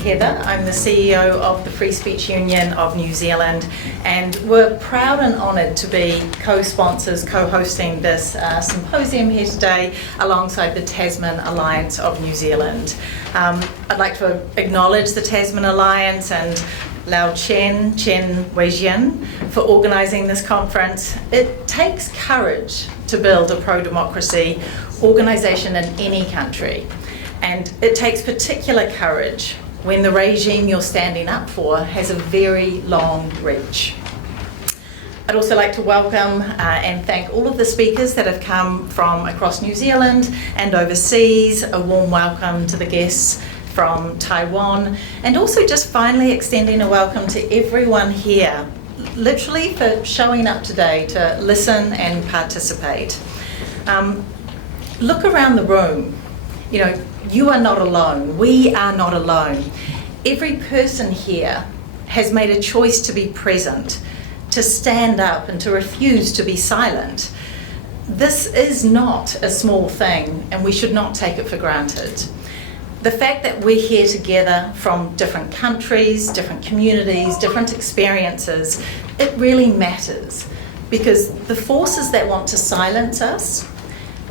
Heather. I'm the CEO of the Free Speech Union of New Zealand, and we're proud and honoured to be co-sponsors, co-hosting this symposium here today alongside the Tasman Alliance of New Zealand. I'd like to acknowledge the Tasman Alliance and Lao Chen Weijian for organising this conference. It takes courage to build a pro-democracy organisation in any country. And it takes particular courage when the regime you're standing up for has a very long reach. I'd also like to welcome and thank all of the speakers that have come from across New Zealand and overseas. A warm welcome to the guests from Taiwan, and also just finally extending a welcome to everyone here, literally for showing up today to listen and participate. Look around the room. You know, you are not alone. We are not alone. Every person here has made a choice to be present, to stand up and to refuse to be silent. This is not a small thing, and we should not take it for granted. The fact that we're here together from different countries, different communities, different experiences, it really matters, because the forces that want to silence us,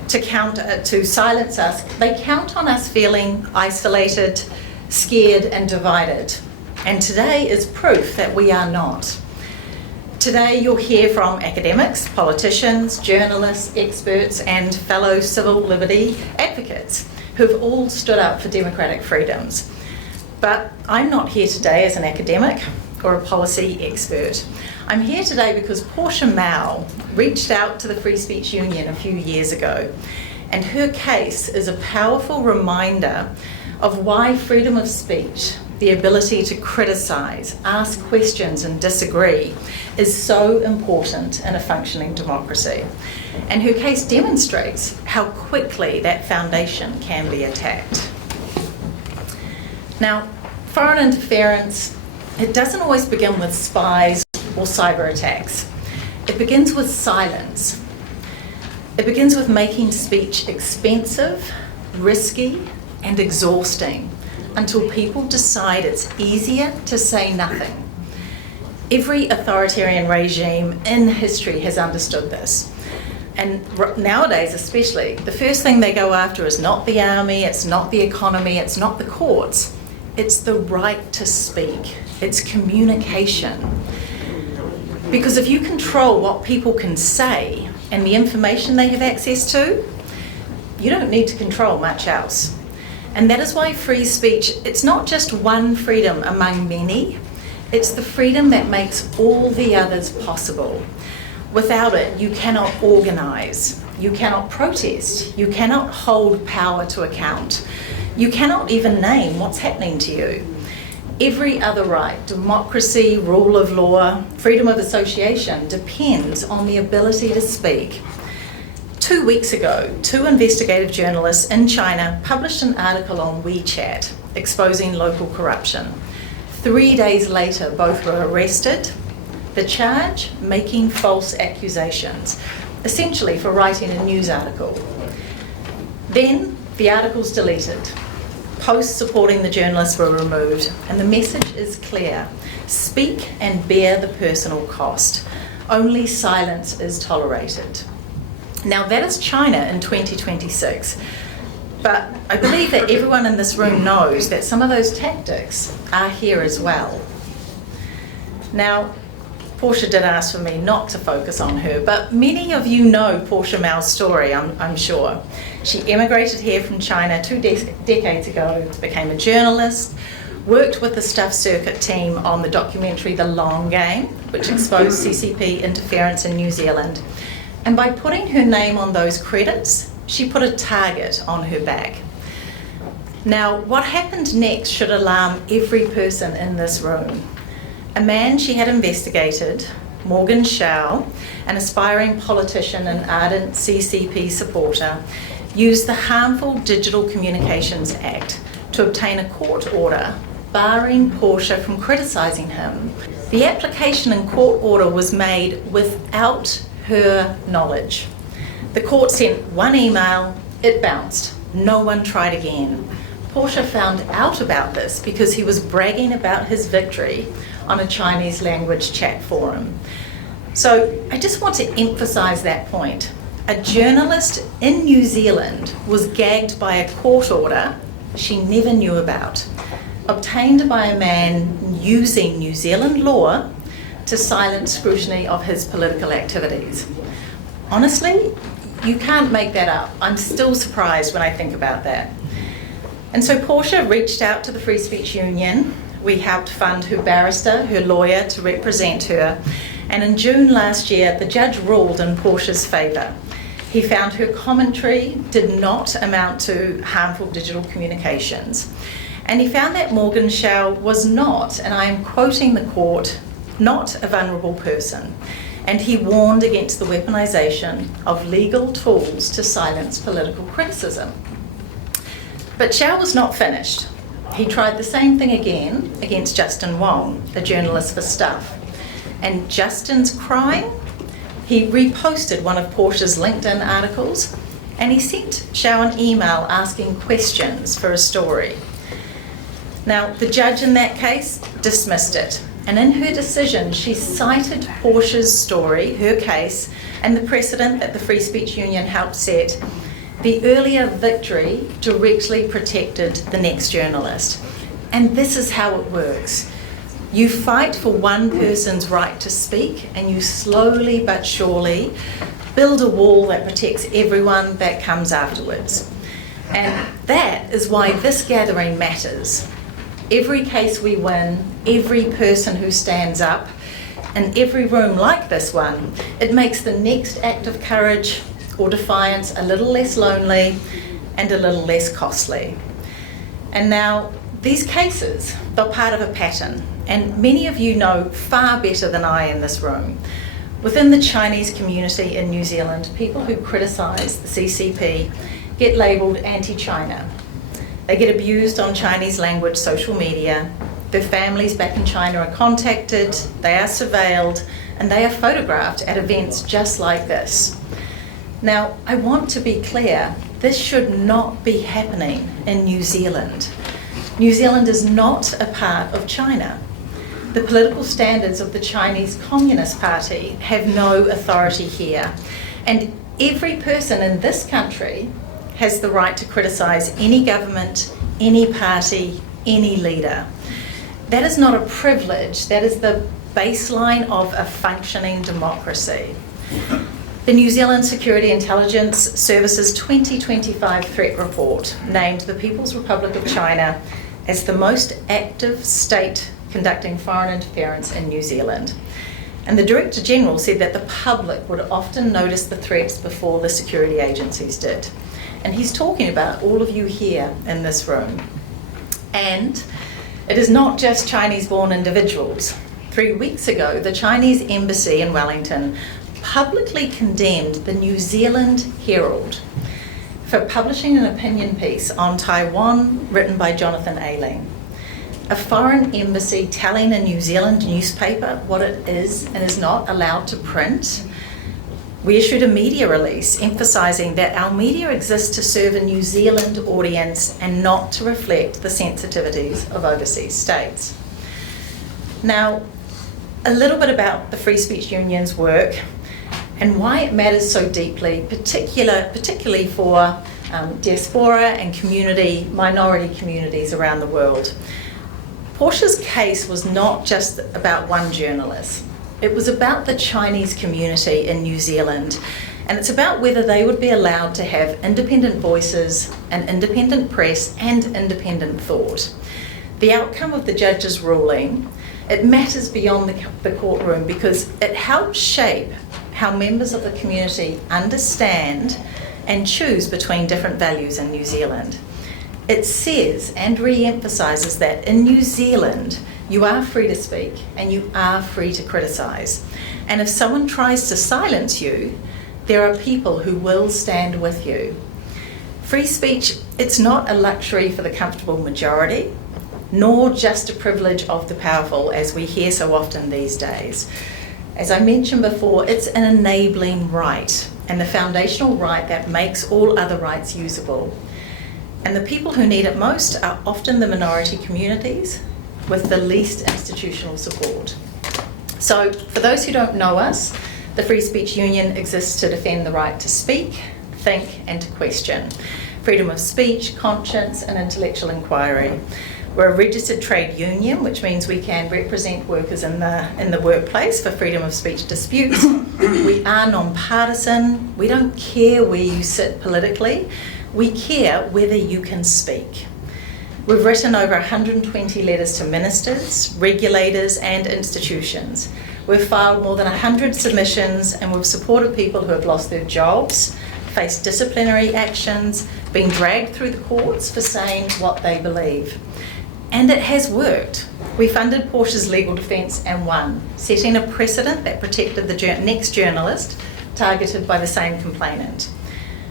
to silence us, they count on us feeling isolated, scared and divided. And today is proof that we are not. Today you'll hear from academics, politicians, journalists, experts and fellow civil liberty advocates who've all stood up for democratic freedoms. But I'm not here today as an academic or a policy expert. I'm here today because Portia Mao reached out to the Free Speech Union a few years ago, and her case is a powerful reminder of why freedom of speech, the ability to criticise, ask questions and disagree, is so important in a functioning democracy. And her case demonstrates how quickly that foundation can be attacked. Now, foreign interference, it doesn't always begin with spies or cyber attacks. It begins with silence. It begins with making speech expensive, risky, and exhausting until people decide it's easier to say nothing. Every authoritarian regime in history has understood this. And nowadays especially, the first thing they go after is not the army, it's not the economy, it's not the courts. It's the right to speak. It's communication. Because if you control what people can say and the information they have access to, you don't need to control much else. And that is why free speech, it's not just one freedom among many, it's the freedom that makes all the others possible. Without it, you cannot organise, you cannot protest, you cannot hold power to account, you cannot even name what's happening to you. Every other right, democracy, rule of law, freedom of association, depends on the ability to speak. 2 weeks ago, 2 investigative journalists in China published an article on WeChat exposing local corruption. 3 days later, both were arrested. The charge, making false accusations, essentially for writing a news article. Then the article's deleted. Posts supporting the journalists were removed, and the message is clear. Speak and bear the personal cost. Only silence is tolerated. Now that is China in 2026, but I believe that everyone in this room knows that some of those tactics are here as well. Now, Portia did ask for me not to focus on her, but many of you know Portia Mao's story, I'm sure. She emigrated here from China 2 decades ago, became a journalist, worked with the Stuff Circuit team on the documentary The Long Game, which exposed CCP interference in New Zealand. And by putting her name on those credits, she put a target on her back. Now, what happened next should alarm every person in this room. A man she had investigated, Morgan Shao, an aspiring politician and ardent CCP supporter, used the harmful Digital Communications Act to obtain a court order barring Portia from criticising him. The application and court order was made without her knowledge. The court sent one email, it bounced. No one tried again. Portia found out about this because he was bragging about his victory on a Chinese language chat forum. So I just want to emphasise that point. A journalist in New Zealand was gagged by a court order she never knew about, obtained by a man using New Zealand law to silence scrutiny of his political activities. Honestly, you can't make that up. I'm still surprised when I think about that. And so Portia reached out to the Free Speech Union. We helped fund her barrister, her lawyer, to represent her. And in June last year, the judge ruled in Portia's favour. He found her commentary did not amount to harmful digital communications. And he found that Morgan Shell was not, and I am quoting the court, not a vulnerable person. And he warned against the weaponisation of legal tools to silence political criticism. But Shell was not finished. He tried the same thing again against Justin Wong, a journalist for Stuff. And Justin's crime? He reposted one of Portia's LinkedIn articles, and he sent Shell an email asking questions for a story. Now, the judge in that case dismissed it, and in her decision, she cited Portia's story, her case, and the precedent that the Free Speech Union helped set. The earlier victory directly protected the next journalist. And this is how it works. You fight for one person's right to speak, and you slowly but surely build a wall that protects everyone that comes afterwards. And that is why this gathering matters. Every case we win, every person who stands up, in every room like this one, it makes the next act of courage or defiance a little less lonely and a little less costly. And now, these cases, they're part of a pattern, and many of you know far better than I in this room. Within the Chinese community in New Zealand, people who criticise the CCP get labelled anti-China. They get abused on Chinese language social media, their families back in China are contacted, they are surveilled, and they are photographed at events just like this. Now, I want to be clear, this should not be happening in New Zealand. New Zealand is not a part of China. The political standards of the Chinese Communist Party have no authority here. And every person in this country has the right to criticise any government, any party, any leader. That is not a privilege, that is the baseline of a functioning democracy. The New Zealand Security Intelligence Service's 2025 threat report named the People's Republic of China as the most active state conducting foreign interference in New Zealand. And the Director General said that the public would often notice the threats before the security agencies did. And he's talking about all of you here in this room. And it is not just Chinese-born individuals. 3 weeks ago, the Chinese embassy in Wellington publicly condemned the New Zealand Herald for publishing an opinion piece on Taiwan written by Jonathan Ailing. A foreign embassy telling a New Zealand newspaper what it is and is not allowed to print. We issued a media release emphasising that our media exists to serve a New Zealand audience and not to reflect the sensitivities of overseas states. Now, a little bit about the Free Speech Union's work and why it matters so deeply, particularly for diaspora and minority communities around the world. Portia's case was not just about one journalist. It was about the Chinese community in New Zealand, and it's about whether they would be allowed to have independent voices, an independent press, and independent thought. The outcome of the judge's ruling, it matters beyond the courtroom because it helps shape how members of the community understand and choose between different values in New Zealand. It says and re-emphasises that in New Zealand, you are free to speak and you are free to criticise. And if someone tries to silence you, there are people who will stand with you. Free speech, it's not a luxury for the comfortable majority, nor just a privilege of the powerful, as we hear so often these days. As I mentioned before, it's an enabling right and the foundational right that makes all other rights usable. And the people who need it most are often the minority communities with the least institutional support. So for those who don't know us, the Free Speech Union exists to defend the right to speak, think and to question, freedom of speech, conscience and intellectual inquiry. We're a registered trade union, which means we can represent workers in the workplace for freedom of speech disputes. We are non-partisan. We don't care where you sit politically. We care whether you can speak. We've written over 120 letters to ministers, regulators and institutions. We've filed more than 100 submissions and we've supported people who have lost their jobs, faced disciplinary actions, been dragged through the courts for saying what they believe. And it has worked. We funded Portia's legal defence and won, setting a precedent that protected the next journalist targeted by the same complainant.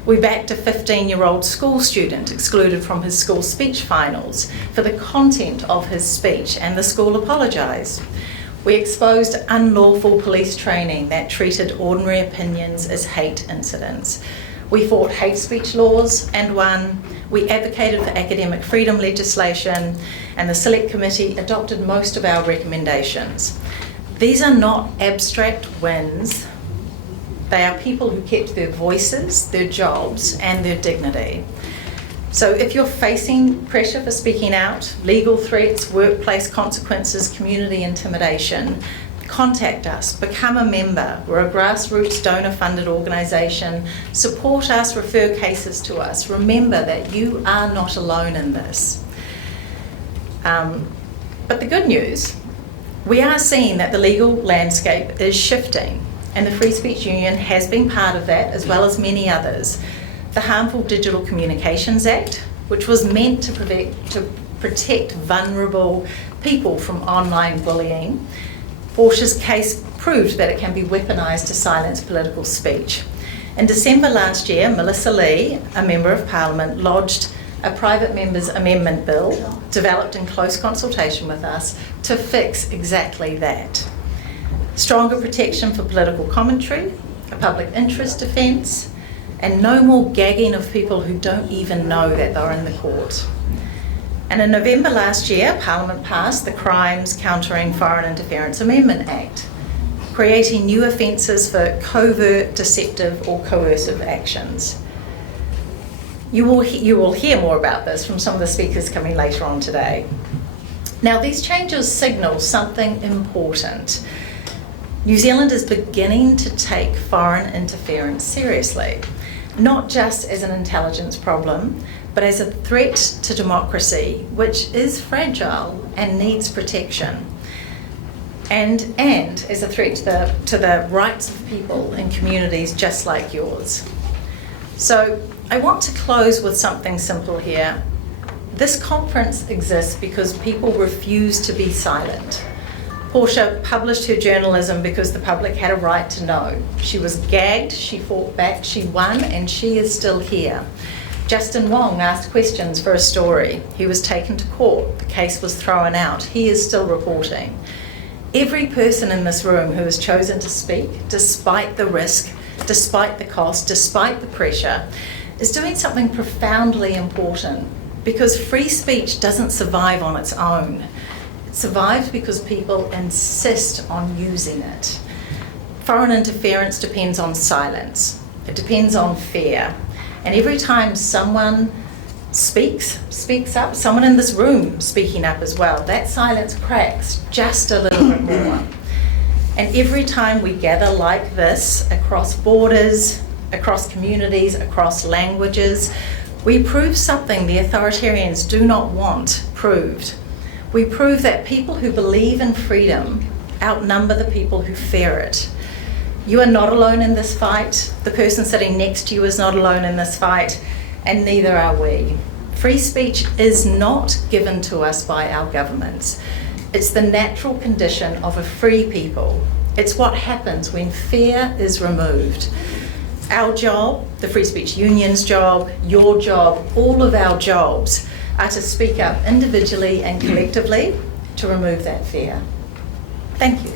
We backed a 15-year-old school student excluded from his school speech finals for the content of his speech, and the school apologised. We exposed unlawful police training that treated ordinary opinions as hate incidents. We fought hate speech laws and won. We advocated for academic freedom legislation, and the Select Committee adopted most of our recommendations. These are not abstract wins. They are people who kept their voices, their jobs, and their dignity. So if you're facing pressure for speaking out, legal threats, workplace consequences, community intimidation, contact us, become a member. We're a grassroots donor-funded organisation. Support us, refer cases to us. Remember that you are not alone in this. But the good news, we are seeing that the legal landscape is shifting, and the Free Speech Union has been part of that, as well as many others. The Harmful Digital Communications Act, which was meant to protect vulnerable people from online bullying. Portia's case proved that it can be weaponised to silence political speech. In December last year, Melissa Lee, a Member of Parliament, lodged a private member's amendment bill, developed in close consultation with us, to fix exactly that. Stronger protection for political commentary, a public interest defence, and no more gagging of people who don't even know that they're in the court. And in November last year, Parliament passed the Crimes Countering Foreign Interference Amendment Act, creating new offences for covert, deceptive or coercive actions. You will hear more about this from some of the speakers coming later on today. Now, these changes signal something important. New Zealand is beginning to take foreign interference seriously, not just as an intelligence problem, but as a threat to democracy, which is fragile and needs protection, and as a threat to the rights of people in communities just like yours. So I want to close with something simple here. This conference exists because people refuse to be silent. Portia published her journalism because the public had a right to know. She was gagged, she fought back, she won, and she is still here. Justin Wong asked questions for a story. He was taken to court. The case was thrown out. He is still reporting. Every person in this room who has chosen to speak, despite the risk, despite the cost, despite the pressure, is doing something profoundly important, because free speech doesn't survive on its own. It survives because people insist on using it. Foreign interference depends on silence. It depends on fear. And every time someone speaks up, someone in this room speaking up as well, that silence cracks just a little bit more. And every time we gather like this, across borders, across communities, across languages, we prove something the authoritarians do not want proved. We prove that people who believe in freedom outnumber the people who fear it. You are not alone in this fight. The person sitting next to you is not alone in this fight, and neither are we. Free speech is not given to us by our governments. It's the natural condition of a free people. It's what happens when fear is removed. Our job, the Free Speech Union's job, your job, all of our jobs are to speak up individually and collectively to remove that fear. Thank you.